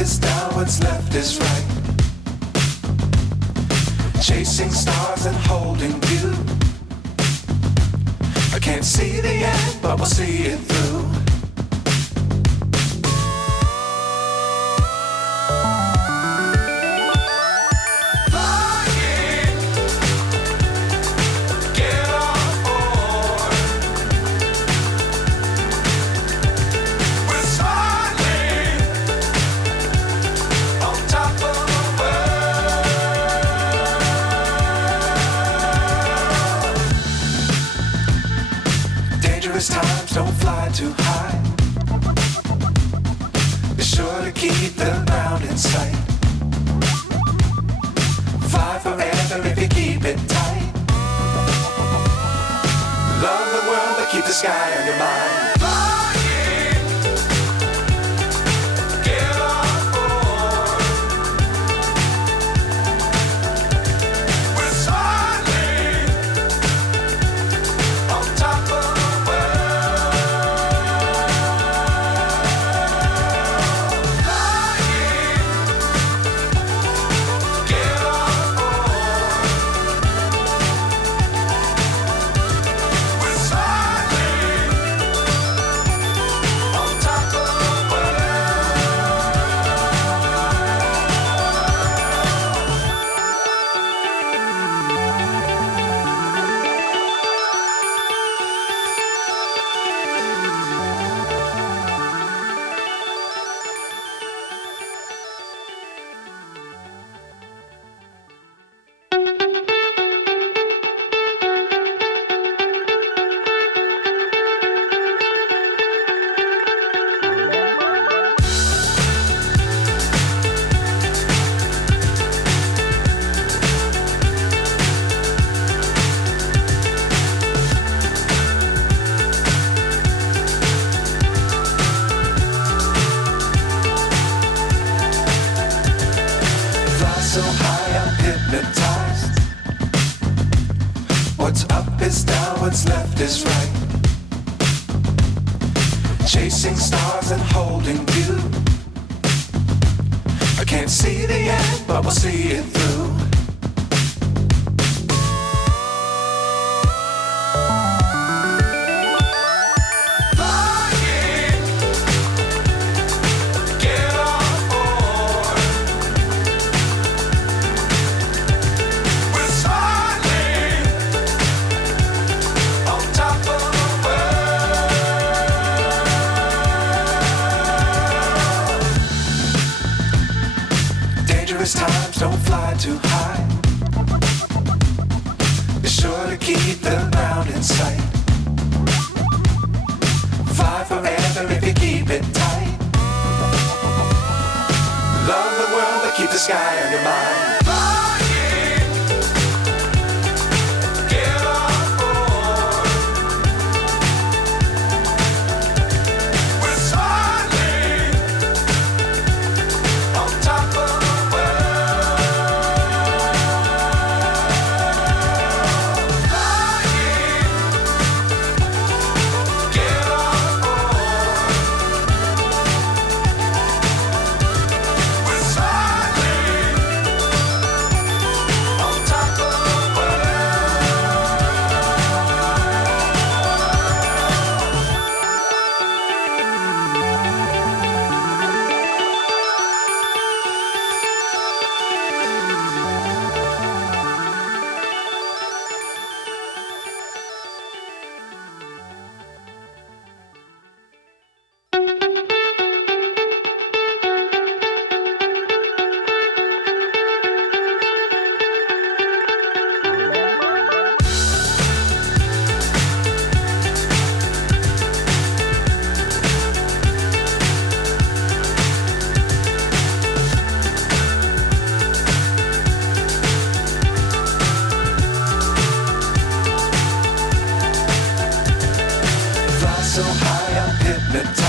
is down, what's left is right. Chasing stars and holding you. I can't see the end, but we'll see it through. Times don't fly too high. Be sure to keep the ground in sight. Fly forever if you keep it tight. Love the world but keep the sky on your mind. So high I'm hypnotized. What's up is down, what's left is right. Chasing stars and holding you. I can't see the end, but we'll see it through. Times don't fly too high. Be sure to keep the ground in sight. Fly forever if you keep it tight. Love the world but keep the sky on your mind. So high I'm hypnotized.